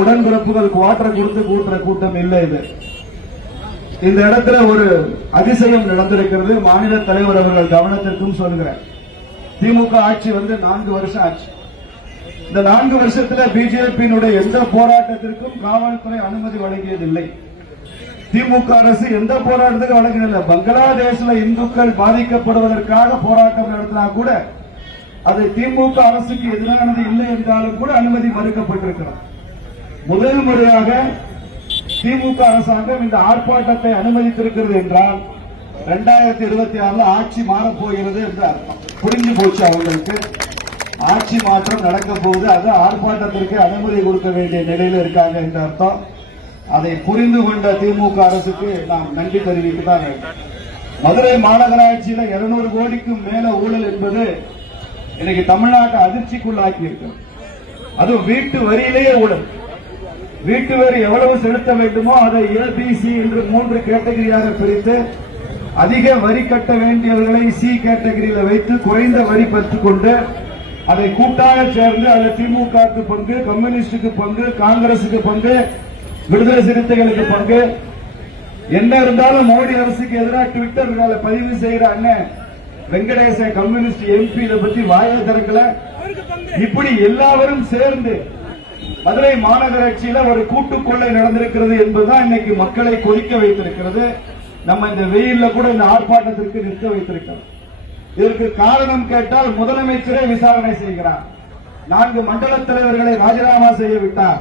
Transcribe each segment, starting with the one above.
உடன்பிறப்புகள் குவாட்டர் கொடுத்து கூட்டுற கூட்டம் இல்லை. இது இந்த இடத்துல ஒரு அதிசயம் நடந்திருக்கிறது. மாநில தலைவர் அவர்கள் கவனத்திற்கும் சொல்கிறேன். திமுக ஆட்சி 4 வருஷம் ஆச்சு. இந்த 4 வருஷத்துல பிஜேபியினுடைய எந்த போராட்டத்திற்கும் காவல்துறை அனுமதி வழங்கியதில்லை. திமுக அரசு எந்த போராட்டத்துக்கும் வழங்கினதில்லை. பங்களாதேஷ்ல இந்துக்கள் பாதிக்கப்படுவதற்காக போராட்டம் நடத்தினா கூட அது திமுக அரசுக்கு எதிரானது இல்லை என்றாலும் கூட அனுமதி மறுக்கப்பட்டிருக்கிறது. முதல் முறையாக திமுக அரசாங்கம் இந்த ஆர்ப்பாட்டத்தை அனுமதித்திருக்கிறது என்றால் 2026 ஆட்சி மாறப்போகிறது என்று அர்த்தம். புரிஞ்சு போச்சு அவங்களுக்கு. ஆட்சி மாற்றம் நடக்க போகுது. அது ஆர்ப்பாட்டத்திற்கு அனுமதி கொடுக்க வேண்டிய நிலையில் இருக்காங்க என்ற அர்த்தம். அதை புரிந்து கொண்ட திமுக அரசுக்கு நாம் நன்றி தெரிவிக்கத்தான் வேண்டும். மதுரை மாநகராட்சியில 200 கோடிக்கும் மேல ஊழல் என்பது இன்னைக்கு தமிழ்நாட்டை அதிர்ச்சிக்குள்ளாக்கி இருக்கிறது. அதுவும் வீட்டு வரியிலேயே ஊழல். வீட்டு வரி எவ்வளவு செலுத்த வேண்டுமோ அதை ஏபிசி என்று 3 கேட்டகரியாக பிரித்து அதிக வரி கட்ட வேண்டியவர்களை சி கேட்டகரியில் வைத்து குறைந்த வரி பெற்றுக் கொண்டு அதை கூட்டாக சேர்ந்து அதை திமுகவுக்கு பங்கு, கம்யூனிஸ்டுக்கு பங்கு, காங்கிரசுக்கு பங்கு, விடுதலை சிறுத்தைகளுக்கு பங்கு. என்ன இருந்தாலும் மோடி அரசுக்கு எதிராக ட்விட்டர் பதிவு செய்கிற அண்ணன் வெங்கடேச கம்யூனிஸ்ட் எம்பி இதை பத்தி வாயை திறக்கல. இப்படி எல்லாரும் சேர்ந்து மதுரை மாநகராட்சியில ஒரு கூட்டுக்கொள்ளை நடந்திருக்கிறது என்பதுதான் இன்னைக்கு மக்களை கொதிக்க வைத்திருக்கிறது. நம்ம இந்த வெயில்ல கூட இந்த ஆர்ப்பாட்டத்திற்கு நிற்க வைத்திருக்கிறோம். இதற்கு காரணம் கேட்டால் முதலமைச்சரே விசாரணை செய்கிறார். 4 மண்டல தலைவர்களை ராஜினாமா செய்ய விட்டார்.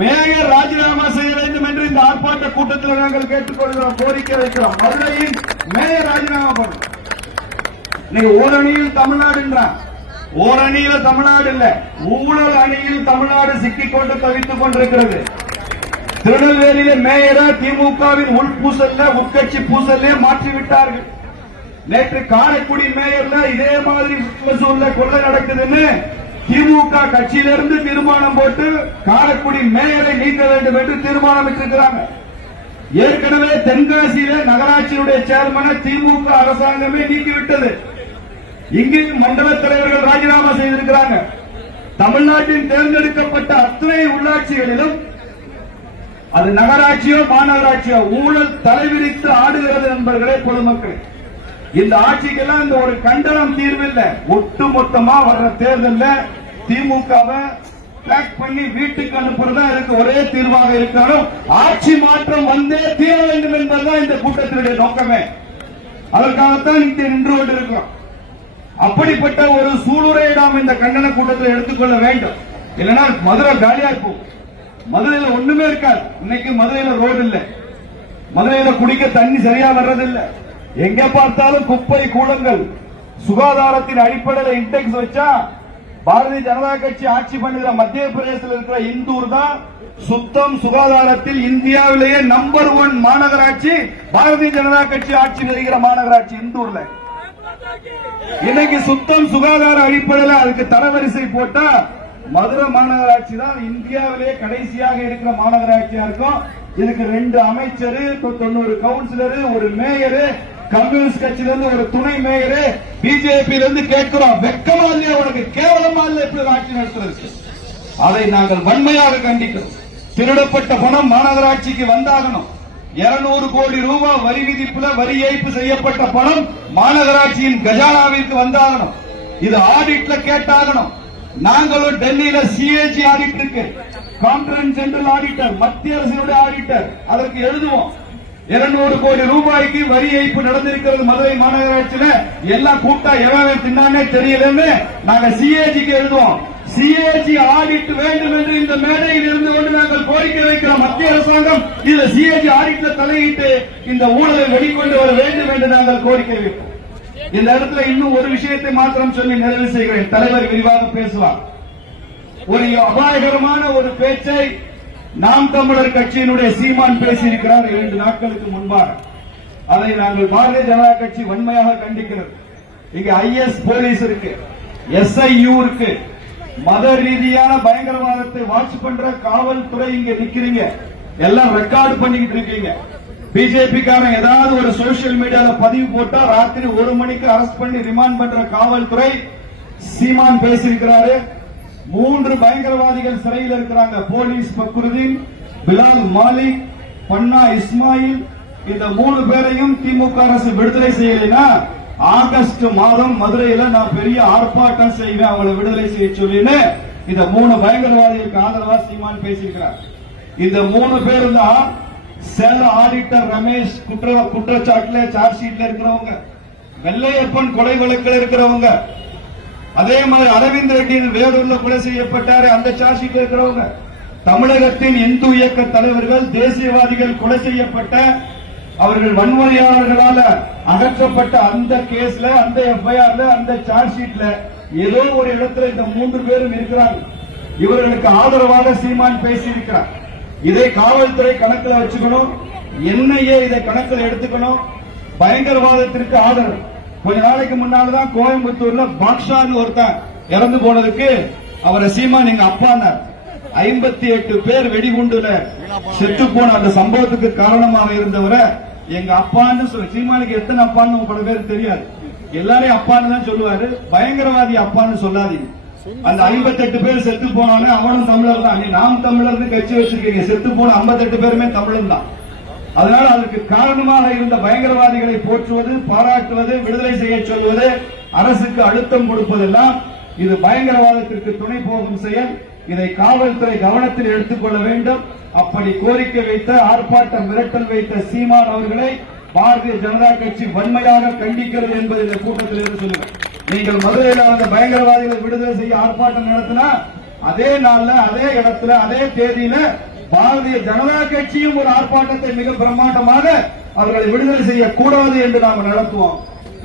மேயர் ராஜினாமா செய்ய வேண்டும் என்று இந்த ஆர்ப்பாட்ட கூட்டத்தில் நாங்கள் கேட்டுக்கொள்கிறோம், கோரிக்கை வைக்கிறோம். மதுரையின் மேயர் ராஜினாமா பண்ணும். நீங்க ஓரணியில் தமிழ்நாடு என்றார். ஓரணியில் தமிழ்நாடு இல்ல, ஊழல் அணியில் தமிழ்நாடு சிக்கிக்கொண்டு தவித்துக் கொண்டிருக்கிறது. திருநெல்வேலியில மேயரா திமுகவின் உள்பூசல்ல உட்கட்சி பூசல்லே மாற்றிவிட்டார்கள். நேற்று காரைக்குடி மேயர்ல இதே மாதிரி கொள்ளை நடக்குதுன்னு திமுக கட்சியிலிருந்து தீர்மானம் போட்டு காரைக்குடி மேயரை நீக்க வேண்டும் என்று தீர்மானம் இருக்கிறாங்க. ஏற்கனவே தென்காசியில நகராட்சியுடைய சேர்மனை திமுக அரசாங்கமே நீக்கிவிட்டது. இங்கேயும் மண்டல தலைவர்கள் ராஜினாமா செய்திருக்கிறாங்க. தமிழ்நாட்டில் தேர்ந்தெடுக்கப்பட்ட அத்தனை உள்ளாட்சிகளிலும் அது நகராட்சியோ மாநகராட்சியோ ஊழல் தலைவிரித்து ஆடுகிறது. நண்பர்களே, பொதுமக்களே, இந்த ஆட்சிக்கெல்லாம் இந்த ஒரு கண்டனம் தீர்வில்லை. ஒட்டுமொத்தமா வர்ற தேர்தலில் திமுகவை பேக் பண்ணி வீட்டுக்கு அனுப்புறதா இருக்கு ஒரே தீர்வாக இருந்தாலும் ஆட்சி மாற்றம் வந்தே தீர வேண்டும் என்பதுதான் இந்த கூட்டத்தினுடைய நோக்கமே. அதற்காகத்தான் இங்கே நின்று கொண்டிருக்கிறோம். அப்படிப்பட்ட ஒரு சூளுரையை நாம் இந்த கண்டன கூட்டத்தில் எடுத்துக்கொள்ள வேண்டும். இல்லைன்னா மதுரை காலியா போகும். மதுரையில ஒண்ணுமே இருக்காது. இன்னைக்கு மதுரையில ரோடு இல்ல, மதுரையில குடிக்க தண்ணி சரியா வர்றதில்லை. எங்க பார்த்தாலும் குப்பை கூடங்கள். சுகாதாரத்தின் அடிப்படையில் இன்டெக்ஸ் வச்சா பாரதிய ஜனதா கட்சி ஆட்சி பண்ணுகிற மத்திய பிரதேசத்தில் இருக்கிற இந்தூர் தான் சுத்தம் சுகாதாரத்தில் இந்தியாவிலேயே நம்பர் 1 மாநகராட்சி. பாரதிய ஜனதா கட்சி ஆட்சி வருகிற மாநகராட்சி இந்தூர்ல. இன்னைக்கு சுத்தம் சுகாதார அடிப்படையில் அதுக்கு தரவரிசை போட்டா மதுரை மாநகராட்சி தான் இந்தியாவிலேயே கடைசியாக இருக்கிற மாநகராட்சியா இருக்கும். இதுக்கு 2 அமைச்சர், 90 கவுன்சிலர், ஒரு மேயர், கம்யூனிஸ்ட் கட்சியிலிருந்து ஒரு துணை மேயர், பிஜேபியிலிருந்து கேட்கிறோம். வெக்கமா இல்லையா உனக்கு? கேவலமா இல்ல இப்படி ஆட்சி நடத்துறது? அதை நாங்கள் வன்மையாக கண்டிக்கிறோம். திருடப்பட்ட பணம் மாநகராட்சிக்கு வந்தாகணும். 200 கோடி ரூபாய் வரி விதிப்புல வரி ஏய்ப்பு செய்யப்பட்ட பணம் மாநகராட்சியின் கஜானாவிற்கு வந்தாகணும். இது ஆடிட்ல கேட்டாகணும். நாங்களும் டெல்லியில சிஏஜி ஆடிட் இருக்கு, கான்ட்ராக்ட் ஜெனரல் ஆடிட்டர், மத்திய அரசினுடைய ஆடிட்டர், அதற்கு எழுதுவோம். 200 கோடி ரூபாய்க்கு வரி ஏய்ப்பு நடந்திருக்கிறது மதுரை மாநகராட்சியில. எல்லாம் கூட்டா எவன் தின்னானே தெரியலன்னு நாங்க சிஏஜிக்கு எழுதுவோம். சிஏஜி ஆடிட் வேண்டும் என்று இந்த மேடையில் இருந்து கொண்டு நாங்கள் கோரிக்கை வைக்கிறோம். மத்திய அரசாங்கம் இந்த சிஏஜி ஆடிட்ல தலையிட்டு இந்த ஊழலை வெளிக்கொண்டு வர வேண்டும் என்று நாங்கள் கோரிக்கை வைப்போம். இந்த இடத்துல இன்னும் ஒரு விஷயத்தை மாத்திரம் சொல்லி நிறைவு செய்கிறேன். தலைவர் விரிவாக பேசுவார். ஒரு அபாயகரமான ஒரு பேச்சை நாம் தமிழர் கட்சியினுடைய சீமான் பேசியிருக்கிறார் 2 நாட்களுக்கு முன்பாக. அதை நாங்கள் பாரதிய ஜனதா கட்சி வன்மையாக கண்டிக்கிறது. இங்க ஐஎஸ் போலீஸ் இருக்கு, எஸ்ஐயு இருக்கு, மத ரீதியான பயங்கரவாதத்தை வாட்ச் பண்ற காவல்துறை இங்க நிக்கிறீங்க. எல்லாம் ரெக்கார்டு பண்ணிக்கிட்டு இருக்கீங்க. பிஜேபிக்கான ஏதாவது ஒரு சோசியல் மீடியால பதிவு போட்டா ராத்திரி 1 மணிக்கு அரெஸ்ட் பண்ணி ரிமாண்ட் பண்ற காவல்துறை. சீமான் பேசியிருக்கிறாரு. 3 பயங்கரவாதிகள் சிறையில் இருக்கிறாங்க. போலீஸ் பக்ருதீன், பிலால் மாலிக், பன்னா இஸ்மாயில். இந்த 3 பேரையும் திமுக அரசு விடுதலை செய்யலைன்னா ஆகஸ்ட் மாதம் மதுரையில நான் பெரிய ஆர்ப்பாட்டம் செய்வேன் அவங்களை விடுதலை செய்ய சொல்லின்னு இந்த 3 பயங்கரவாதிகளுக்கு ஆதரவா சீமான் பேசியிருக்கிறார். இந்த 3 பேரும் தான் சேலம் ஆடிட்டர் ரமேஷ் குற்றச்சாட்டுல சார்ஜ் ஷீட்ல இருக்கிறவங்க, வெள்ளையப்பன் கொலை வழக்கில் இருக்கிறவங்க, அதே மாதிரி அரவிந்த் ரெட்டியின் வேலூர்ல கொலை செய்யப்பட்டாரு அந்த சார்ஜ் ஷீட்ல இருக்கிறவங்க, தமிழகத்தின் இந்து இயக்க தலைவர்கள் தேசியவாதிகள் கொலை செய்யப்பட்ட அவர்கள் வன்முறையாளர்களால அகற்றப்பட்ட அந்த கேஸ்ல அந்த எஃப்ஐஆர்ல அந்த சார்ஜ் ஷீட்ல ஏதோ ஒரு இடத்துல இந்த 3 பேரும் இருக்கிறாங்க. இவர்களுக்கு ஆதரவாக சீமான் பேசியிருக்கிறார். இதை காவல்துறை கணக்கில் வச்சுக்கணும், என்ஐஏ இதை கணக்கில் எடுத்துக்கணும். பயங்கரவாதத்திற்கு ஆதரவு. கொஞ்ச நாளைக்கு முன்னால்தான் கோயம்புத்தூர்ல பாக்ஷான்னு ஒருத்தன் இறந்து போனதுக்கு அவரை சீமான் எங்க அப்பானார். 58 பேர் வெடிகுண்டுல செத்து போன அந்த சம்பவத்துக்கு காரணமாக இருந்தவரை எங்க அப்பான்னு சொல்லி, சீமானுக்கு எத்தனை அப்பான்னு பல பேர் தெரியாது, எல்லாரையும் அப்பான்னு தான் சொல்லுவாரு. பயங்கரவாதி அப்பான்னு சொல்லாதீங்க. அந்த 58 பேர் செத்து போனாங்க, அவனும் தமிழர் தான். நாம் தமிழர் கட்சி வச்சிருக்கீங்க, செத்து போன 58 பேருமே தமிழன் தான். அதனால அதற்கு காரணமாக இருந்த பயங்கரவாதிகளை போற்றுவது, பாராட்டுவது, விடுதலை செய்ய சொல்வது, அரசுக்கு அழுத்தம் கொடுப்பதெல்லாம் இது பயங்கரவாதத்திற்கு துணை போகும் செயல். இதை காவல்துறை கவனத்தில் எடுத்துக்கொள்ள வேண்டும். அப்படி கோரிக்கை வைத்த, ஆர்ப்பாட்டம் மிரட்டல் வைத்த சீமான் அவர்களை பாரதிய ஜனதா கட்சி வன்மையாக கண்டிக்கிறது என்பது இந்த கூட்டத்தில் இருந்து சொல்லுங்கள். நீங்கள் மதுரையில் அந்த பயங்கரவாதிகளை விடுதலை செய்ய ஆர்ப்பாட்டம் நடத்தினா அதே நாள்ல, அதே இடத்துல, அதே தேதியில பாரதிய ஜனதா கட்சியும் ஒரு ஆர்ப்பாட்டத்தை மிக பிரம்மாண்டமாக அவர்களை விடுதலை செய்யக்கூடாது என்று நாம் நடத்துவோம்.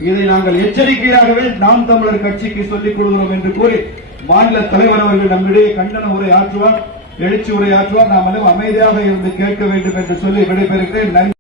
இதை நாங்கள் எச்சரிக்கையாகவே நாம் தமிழர் கட்சிக்கு சொல்லிக் கொடுக்கிறோம் என்று கூறி மாநில தலைவர் அவர்கள் நம்மிடையே கண்டன உரை ஆற்றுவார், எழுச்சி உரை ஆற்றுவார். நாம் அமைதியாக இருந்து கேட்க வேண்டும் என்று சொல்லி விடைபெறுகிறேன்.